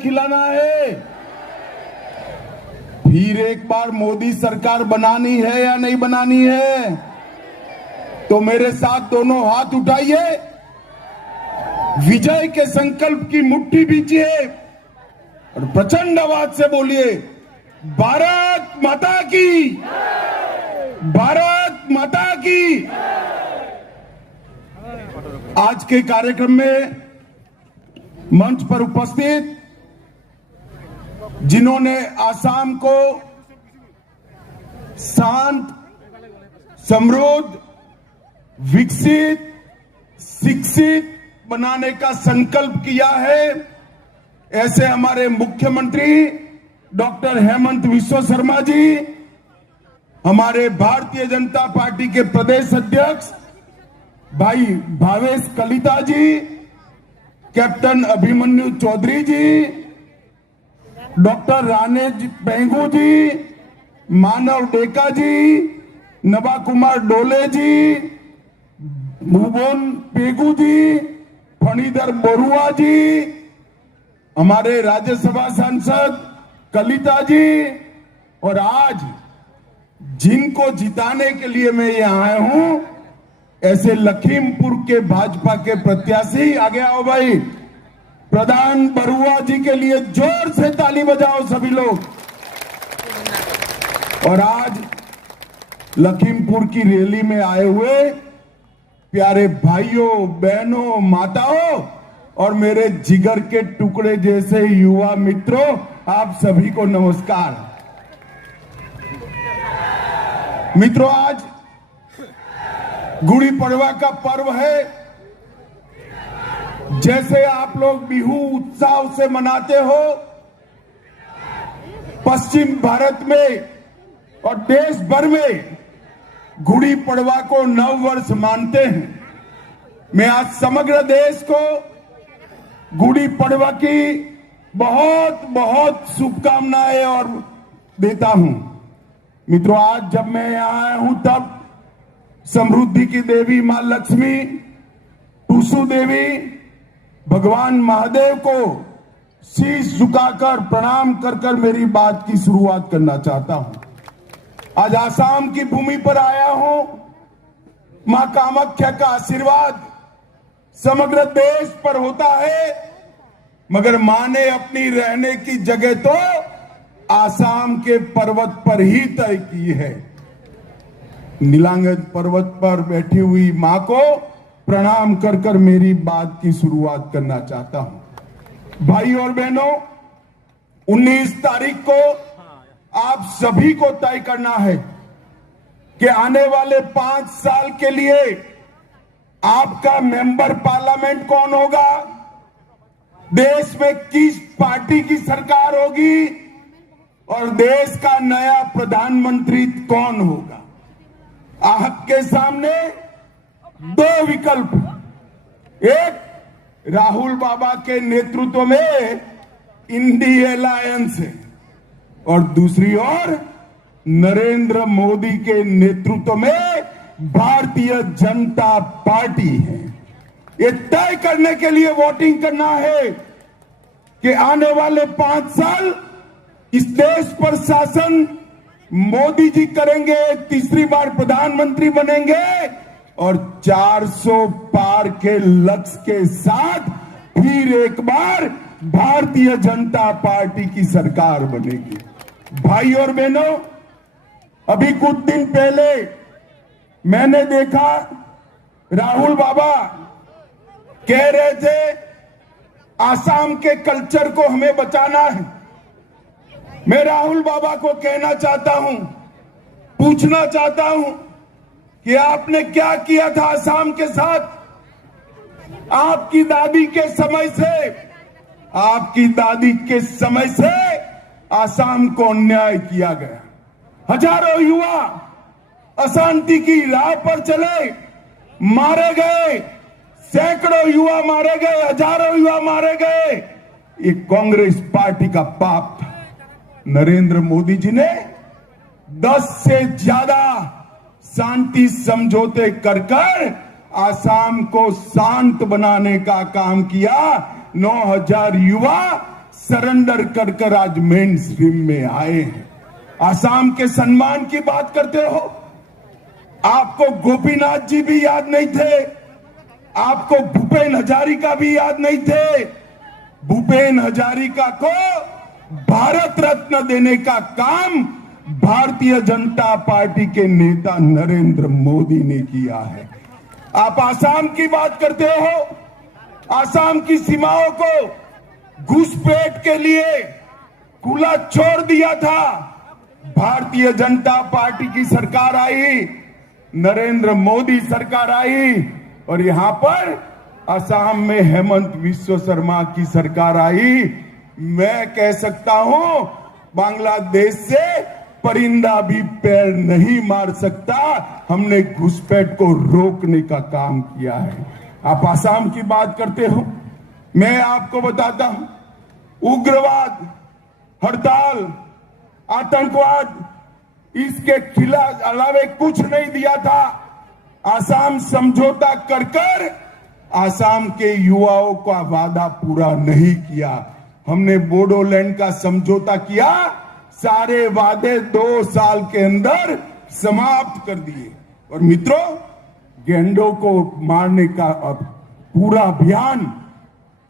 खिलाना है। फिर एक बार मोदी सरकार बनानी है या नहीं बनानी है? तो मेरे साथ दोनों हाथ उठाइए, विजय के संकल्प की मुट्ठी बीजिए और प्रचंड आवाज से बोलिए, भारत माता की, भारत माता की। आज के कार्यक्रम में मंच पर उपस्थित जिन्होंने आसाम को शांत, समृद्ध, विकसित, शिक्षित बनाने का संकल्प किया है, ऐसे हमारे मुख्यमंत्री डॉक्टर हेमंत विश्व शर्मा जी, हमारे भारतीय जनता पार्टी के प्रदेश अध्यक्ष भाई भावेश कलिता जी, कैप्टन अभिमन्यु चौधरी जी, डॉक्टर रानेज पेंगू जी, मानव डेका जी, नवा कुमार डोले जी, भुवन पेगू जी, फणीधर बरुआ जी, हमारे राज्यसभा सांसद कलिता जी, और आज जिनको जिताने के लिए मैं यहाँ आया हूं, ऐसे लखीमपुर के भाजपा के प्रत्याशी, आगे आओ भाई, प्रधान बरुआ जी के लिए जोर से ताली बजाओ सभी लोग। और आज लखीमपुर की रैली में आए हुए प्यारे भाइयों, बहनों, माताओं और मेरे जिगर के टुकड़े जैसे युवा मित्रों, आप सभी को नमस्कार। मित्रों, आज गुड़ी पड़वा का पर्व है। जैसे आप लोग बिहू उत्साह से मनाते हो, पश्चिम भारत में और देश भर में गुड़ी पड़वा को नव वर्ष मानते हैं। मैं आज समग्र देश को गुड़ी पड़वा की बहुत बहुत शुभकामनाएं और देता हूं। मित्रों, आज जब मैं यहां आया हूं तब समृद्धि की देवी मां लक्ष्मी, टूसू देवी, भगवान महादेव को शीश झुकाकर प्रणाम कर कर मेरी बात की शुरुआत करना चाहता हूं। आज आसाम की भूमि पर आया हूं। मां कामाख्या का आशीर्वाद समग्र देश पर होता है, मगर मां ने अपनी रहने की जगह तो आसाम के पर्वत पर ही तय की है। नीलांगज पर्वत पर बैठी हुई मां को प्रणाम कर कर मेरी बात की शुरुआत करना चाहता हूं। भाई और बहनों, 19 तारीख को आप सभी को तय करना है कि आने वाले 5 साल के लिए आपका मेंबर पार्लियामेंट कौन होगा, देश में किस पार्टी की सरकार होगी और देश का नया प्रधानमंत्री कौन होगा। आपके सामने 2 विकल्प, एक राहुल बाबा के नेतृत्व में इंडी अलायंस है और दूसरी ओर नरेंद्र मोदी के नेतृत्व में भारतीय जनता पार्टी है। ये तय करने के लिए वोटिंग करना है कि आने वाले 5 साल इस देश पर शासन मोदी जी करेंगे, तीसरी बार प्रधानमंत्री बनेंगे और 400 पार के लक्ष्य के साथ फिर एक बार भारतीय जनता पार्टी की सरकार बनेगी। भाई और बहनों, अभी कुछ दिन पहले मैंने देखा राहुल बाबा कह रहे थे आसाम के कल्चर को हमें बचाना है। मैं राहुल बाबा को कहना चाहता हूं, पूछना चाहता हूं कि आपने क्या किया था आसाम के साथ। आपकी दादी के समय से आसाम को अन्याय किया गया। हजारों युवा अशांति की राह पर चले, मारे गए, सैकड़ों युवा मारे गए, हजारों युवा मारे गए। ये कांग्रेस पार्टी का पाप था। नरेंद्र मोदी जी ने 10 से ज्यादा शांति समझौते कर आसाम को शांत बनाने का काम किया। 9,000 युवा सरेंडर कर आज मेन स्ट्रीम में आए हैं। आसाम के सम्मान की बात करते हो, आपको गोपीनाथ जी भी याद नहीं थे, आपको भूपेन हजारिका भी याद नहीं थे। भूपेन हजारिका को भारत रत्न देने का काम भारतीय जनता पार्टी के नेता नरेंद्र मोदी ने किया है। आप आसाम की बात करते हो, आसाम की सीमाओं को घुसपैठ के लिए खुला छोड़ दिया था। भारतीय जनता पार्टी की सरकार आई, नरेंद्र मोदी सरकार आई और यहां पर असम में हेमंत विश्व शर्मा की सरकार आई। मैं कह सकता हूं बांग्लादेश से परिंदा भी पैर नहीं मार सकता। हमने घुसपैठ को रोकने का काम किया है। आप आसाम की बात करते हो, मैं आपको बताता हूं, उग्रवाद, हड़ताल, आतंकवाद, इसके खिलाफ अलावे कुछ नहीं दिया था। आसाम समझौता कर आसाम के युवाओं का वादा पूरा नहीं किया। हमने बोडोलैंड का समझौता किया, सारे वादे 2 साल के अंदर समाप्त कर दिए। और मित्रों, गेंडों को मारने का अब पूरा अभियान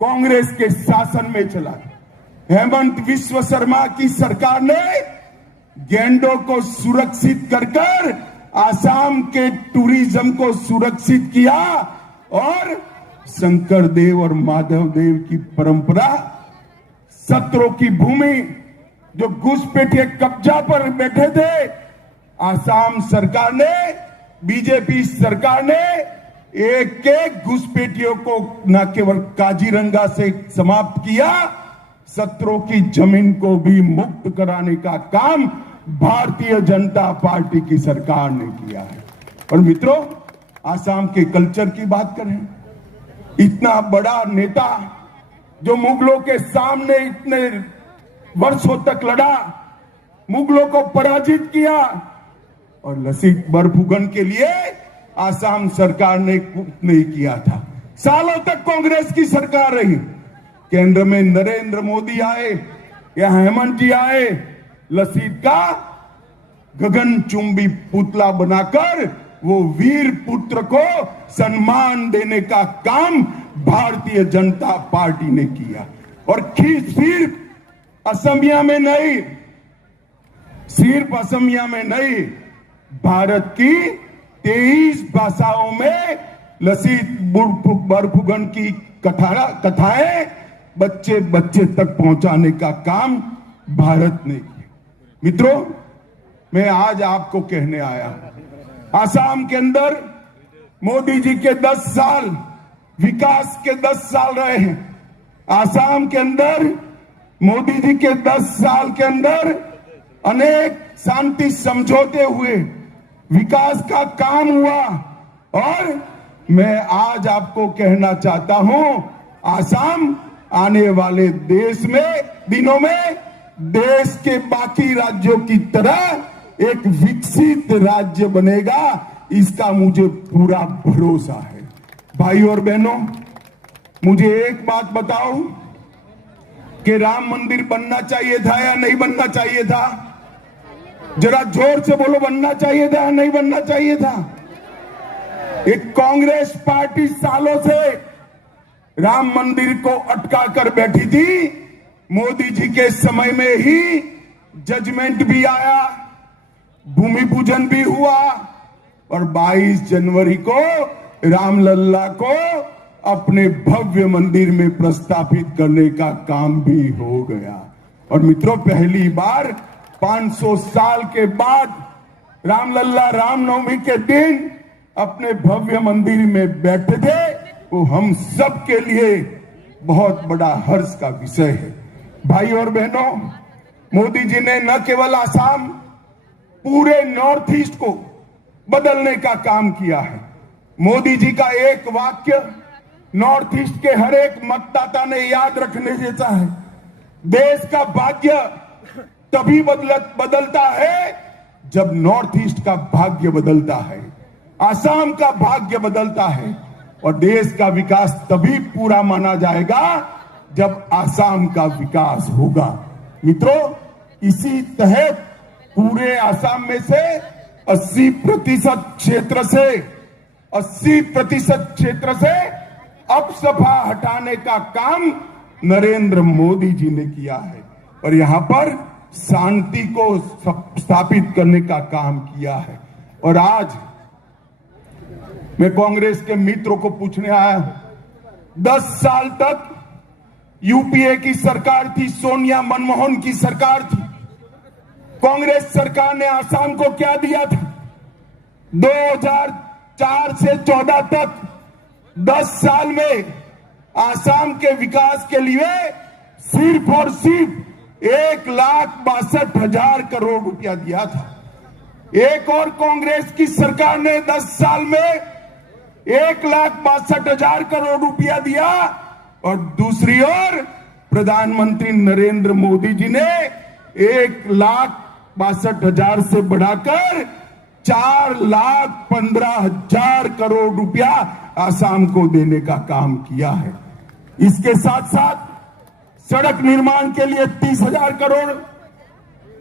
कांग्रेस के शासन में चला। हेमंत विश्व शर्मा की सरकार ने गेंडों को सुरक्षित कर आसाम के टूरिज्म को सुरक्षित किया और शंकर देव और माधव देव की परंपरा, सत्रों की भूमि जो घुसपैठिए कब्जा पर बैठे थे, आसाम सरकार ने, बीजेपी सरकार ने एक घुसपैठियों को न केवल काजीरंगा से समाप्त किया, सत्रों की जमीन को भी मुक्त कराने का काम भारतीय जनता पार्टी की सरकार ने किया है। और मित्रों, आसाम के कल्चर की बात करें, इतना बड़ा नेता जो मुगलों के सामने इतने वर्षों तक लड़ा, मुगलों को पराजित किया और लसित बरफुकन के लिए आसाम सरकार ने कुछ नहीं किया था। सालों तक कांग्रेस की सरकार रही, केंद्र में नरेंद्र मोदी आए या हेमंत जी आए, लसीत का गगनचुंबी पुतला बनाकर वो वीर पुत्र को सम्मान देने का काम भारतीय जनता पार्टी ने किया। और सिर्फ असमिया में नहीं, सिर्फ असमिया में नहीं, भारत की 23 भाषाओं में लसीत बरफुकन की कथाएं बच्चे बच्चे तक पहुंचाने का काम भारत ने किया। मित्रों, मैं आज आपको कहने आया हूं, आसाम के अंदर मोदी जी के 10 साल, विकास के 10 साल रहे हैं। आसाम के अंदर मोदी जी के 10 साल के अंदर अनेक शांति समझौते हुए, विकास का काम हुआ। और मैं आज आपको कहना चाहता हूं, आसाम आने वाले दिनों में देश के बाकी राज्यों की तरह एक विकसित राज्य बनेगा, इसका मुझे पूरा भरोसा है। भाई और बहनों, मुझे एक बात बताओ कि राम मंदिर बनना चाहिए था या नहीं बनना चाहिए था? जरा जोर से बोलो, बनना चाहिए था या नहीं बनना चाहिए था? एक कांग्रेस पार्टी सालों से राम मंदिर को अटका कर बैठी थी। मोदी जी के समय में ही जजमेंट भी आया, भूमि पूजन भी हुआ और 22 जनवरी को रामलल्ला को अपने भव्य मंदिर में प्रस्थापित करने का काम भी हो गया। और मित्रों, पहली बार 500 साल के बाद रामलल्ला रामनवमी के दिन अपने भव्य मंदिर में बैठे थे। वो हम सब के लिए बहुत बड़ा हर्ष का विषय है। भाई और बहनों, मोदी जी ने न केवल आसाम, पूरे नॉर्थ ईस्ट को बदलने का काम किया है। मोदी जी का एक वाक्य नॉर्थ ईस्ट के हर एक मतदाता ने याद रखने जैसा है। देश का भाग्य तभी बदलता है जब नॉर्थ ईस्ट का भाग्य बदलता है, आसाम का भाग्य बदलता है। और देश का विकास तभी पूरा माना जाएगा जब आसाम का विकास होगा। मित्रों, इसी तहत पूरे आसाम में से 80% क्षेत्र से अपसपा हटाने का काम नरेंद्र मोदी जी ने किया है और यहां पर शांति को स्थापित करने का काम किया है। और आज मैं कांग्रेस के मित्रों को पूछने आया हूं, 10 साल तक यूपीए की सरकार थी, सोनिया मनमोहन की सरकार थी। कांग्रेस सरकार ने आसाम को क्या दिया था? 2004 से 14 तक 10 साल में आसाम के विकास के लिए सिर्फ और सिर्फ 1,62,000 करोड़ रुपया दिया था। एक और कांग्रेस की सरकार ने 10 साल में 1,62,000 करोड़ रुपया दिया और दूसरी ओर प्रधानमंत्री नरेंद्र मोदी जी ने 1,62,000 से बढ़ाकर 4,15,000 करोड़ रुपया आसाम को देने का काम किया है। इसके साथ साथ सड़क निर्माण के लिए 30,000 करोड़,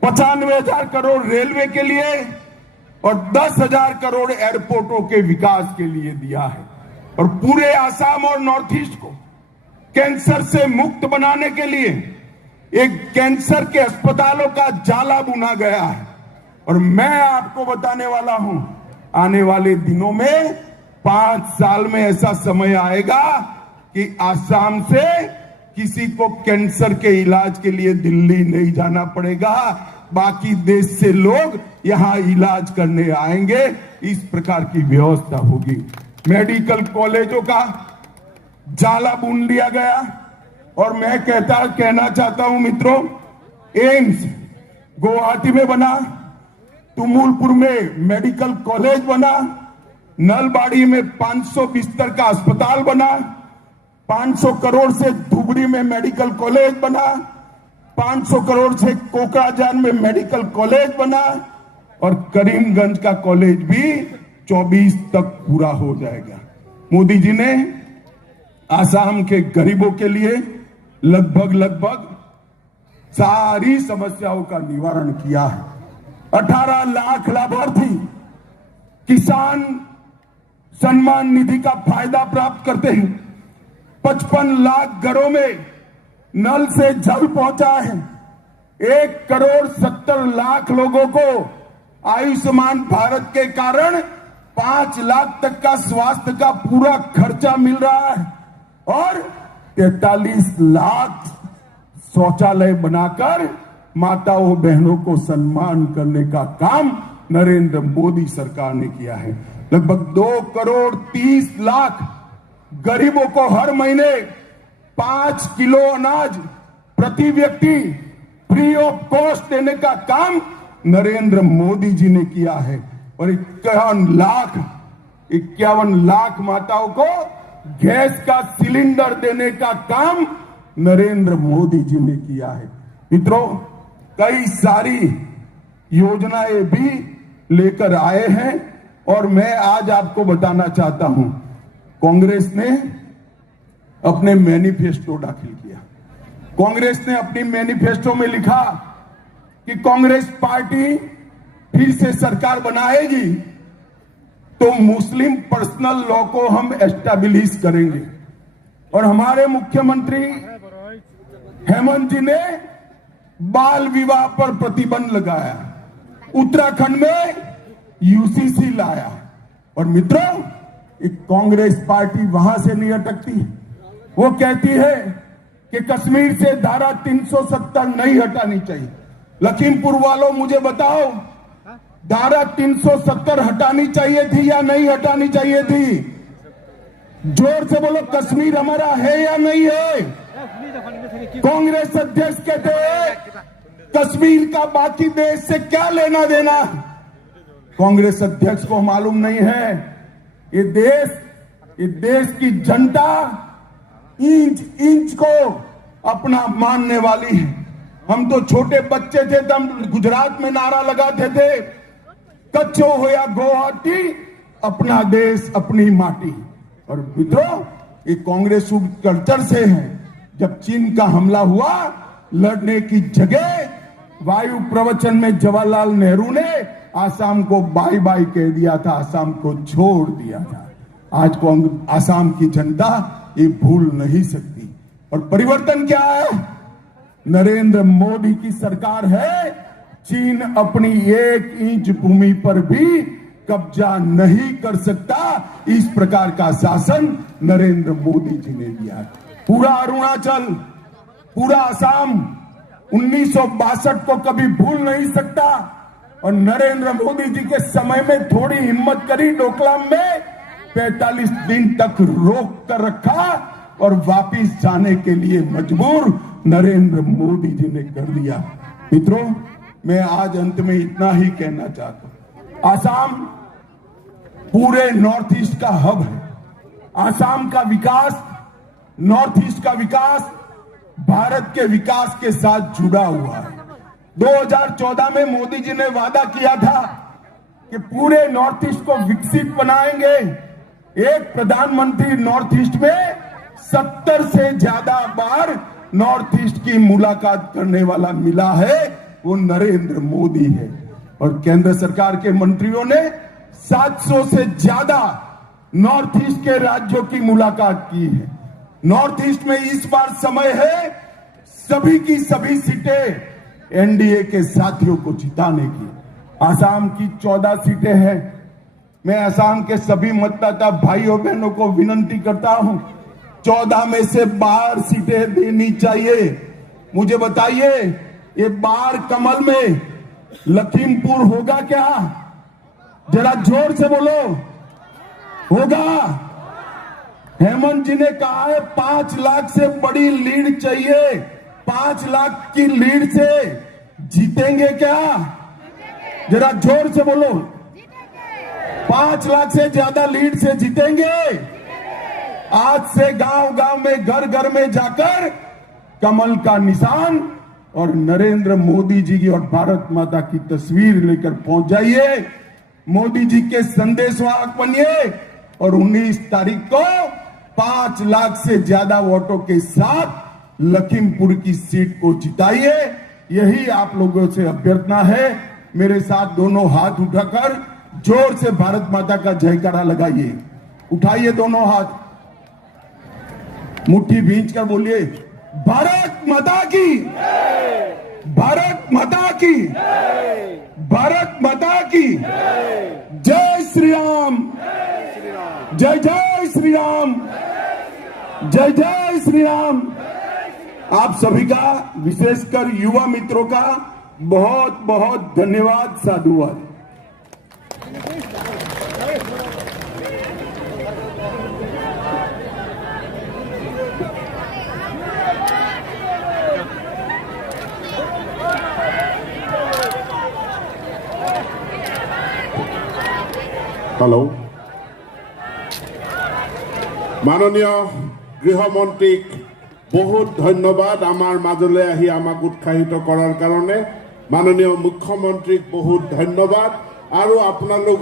95,000 करोड़ रेलवे के लिए और 10,000 करोड़ एयरपोर्टों के विकास के लिए दिया है। और पूरे आसाम और नॉर्थ ईस्ट को कैंसर से मुक्त बनाने के लिए एक कैंसर के अस्पतालों का जाला बुना गया है। और मैं आपको बताने वाला हूं, आने वाले दिनों में 5 साल में ऐसा समय आएगा कि आसाम से किसी को कैंसर के इलाज के लिए दिल्ली नहीं जाना पड़ेगा, बाकी देश से लोग यहां इलाज करने आएंगे। इस प्रकार की व्यवस्था होगी। मेडिकल कॉलेजों का जाला बुन लिया गया। और मैं कहना चाहता हूं मित्रों, एम्स गुवाहाटी में बना, तुमुलपुर में मेडिकल कॉलेज बना, नलबाड़ी में 500 बिस्तर का अस्पताल बना, 500 करोड़ से धुबरी में मेडिकल कॉलेज बना, 500 करोड़ से कोकराझार में मेडिकल कॉलेज बना और करीमगंज का कॉलेज भी 24 तक पूरा हो जाएगा। मोदी जी ने आसाम के गरीबों के लिए लगभग सारी समस्याओं का निवारण किया है। 18 लाख लाभार्थी किसान सम्मान निधि का फायदा प्राप्त करते हैं। 55 लाख घरों में नल से जल पहुंचा है। 1,70,00,000 लोगों को आयुष्मान भारत के कारण 5 लाख तक का स्वास्थ्य का पूरा खर्चा मिल रहा है और 43 लाख शौचालय बनाकर माताओं बहनों को सम्मान करने का काम नरेंद्र मोदी सरकार ने किया है। लगभग 2,30,00,000 गरीबों को हर महीने 5 किलो अनाज प्रति व्यक्ति फ्री ऑफ कॉस्ट देने का काम नरेंद्र मोदी जी ने किया है और 51 लाख माताओं को गैस का सिलेंडर देने का काम नरेंद्र मोदी जी ने किया है। मित्रों, कई सारी योजनाएं भी लेकर आए हैं और मैं आज आपको बताना चाहता हूं, कांग्रेस ने अपने मैनिफेस्टो दाखिल किया। कांग्रेस ने अपनी मैनिफेस्टो में लिखा कि कांग्रेस पार्टी फिर से सरकार बनाएगी तो मुस्लिम पर्सनल लॉ को हम एस्टैब्लिश करेंगे। और हमारे मुख्यमंत्री हेमंत जी ने बाल विवाह पर प्रतिबंध लगाया, उत्तराखंड में यूसीसी लाया। और मित्रों, एक कांग्रेस पार्टी वहां से नहीं अटकती, वो कहती है कि कश्मीर से धारा 370 नहीं हटानी चाहिए। लखीमपुर वालों मुझे बताओ, धारा 370 हटानी चाहिए थी या नहीं हटानी चाहिए थी? जोर से बोलो, कश्मीर हमारा है या नहीं है? कांग्रेस अध्यक्ष कहते हैं कश्मीर का बाकी देश से क्या लेना देना। कांग्रेस अध्यक्ष को मालूम नहीं है ये देश की जनता इंच इंच को अपना मानने वाली है। हम तो छोटे बच्चे थे तब गुजरात में नारा लगाते थे, कच्चो हो या गुवाहाटी, अपना देश अपनी माटी। और मित्रों, ये कांग्रेस कल्चर से है। जब चीन का हमला हुआ, लड़ने की जगह वायु प्रवचन में जवाहरलाल नेहरू ने आसाम को बाय बाय कह दिया था, आसाम को छोड़ दिया था। आज आसाम की जनता ये भूल नहीं सकती। और परिवर्तन क्या है? नरेंद्र मोदी की सरकार है। चीन अपनी 1 इंच भूमि पर भी कब्जा नहीं कर सकता। इस प्रकार का शासन नरेंद्र मोदी जी ने दिया। पूरा अरुणाचल, पूरा असम 1962 को कभी भूल नहीं सकता। और नरेंद्र मोदी जी के समय में थोड़ी हिम्मत करी, डोकलाम में 45 दिन तक रोक कर रखा और वापिस जाने के लिए मजबूर नरेंद्र मोदी जी ने कर दिया। मित्रों, मैं आज अंत में इतना ही कहना चाहता हूं, आसाम पूरे नॉर्थ ईस्ट का हब है। आसाम का विकास, नॉर्थ ईस्ट का विकास भारत के विकास के साथ जुड़ा हुआ है। 2014 में मोदी जी ने वादा किया था कि पूरे नॉर्थ ईस्ट को विकसित बनाएंगे। एक प्रधानमंत्री नॉर्थ ईस्ट में 70 से ज्यादा बार नॉर्थ ईस्ट की मुलाकात करने वाला मिला है, वो नरेंद्र मोदी है। और केंद्र सरकार के मंत्रियों ने 700 से ज्यादा नॉर्थ ईस्ट के राज्यों की मुलाकात की है। नॉर्थ ईस्ट में इस बार समय है सभी की सभी सीटें एनडीए के साथियों को जिताने की। आसाम की 14 सीटें हैं। मैं आसाम के सभी मतदाता भाइयों बहनों को विनती करता हूं, 14 में से 12 सीटें देनी चाहिए। मुझे बताइए, ये 12 कमल में लखीमपुर होगा क्या? जरा जोर से बोलो, होगा? हेमंत जी ने कहा है 5 लाख से बड़ी लीड चाहिए। 5 लाख की लीड से जीतेंगे क्या? जरा जोर से बोलो, 5 लाख से ज्यादा लीड से जीतेंगे? आज से गांव गांव में, घर घर में जाकर कमल का निशान और नरेंद्र मोदी जी की और भारत माता की तस्वीर लेकर पहुंच जाइए। मोदी जी के संदेशवाहक बनिए और 19 तारीख को 5 लाख से ज्यादा वोटों के साथ लखीमपुर की सीट को जिताइए, यही आप लोगों से अभ्यर्थना है। मेरे साथ दोनों हाथ उठाकर जोर से भारत माता का जयकारा लगाइए। उठाइए दोनों हाथ, मुट्ठी भींच कर बोलिए, भारत माता की, भारत माता की, भारत माता की, जय श्री राम, जय जय श्री राम, जय जय श्री राम। आप सभी का, विशेषकर युवा मित्रों का बहुत बहुत धन्यवाद, साधुवाद। हेलो, माननीय गृहमंत्रीक बहुत धन्यवाद आमार माजले आहि आमाक उत्साहित करार कारणे। माननीय मुख्यमंत्रीक बहुत धन्यवाद और आपनालोक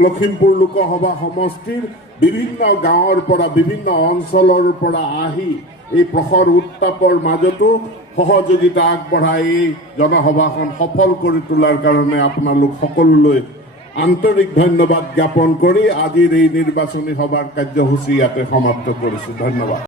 लखीमपुर लोकसभा समष्टिर विभिन्न गाँवर परा विभिन्न अंचলৰ পৰা आहि এই प्रखर उत्तापर মাজতো सहयोगिता আগবঢ়াই जनसभाখন सफल কৰি তোলাৰ কাৰণে আপোনালোক সকলোলৈ आंतरिक धन्यवाद ज्ञापन करी आजिर এই নির্বাচনী সভার কার্যসূচী ইয়াতে সমাপ্ত করেছি। ধন্যবাদ।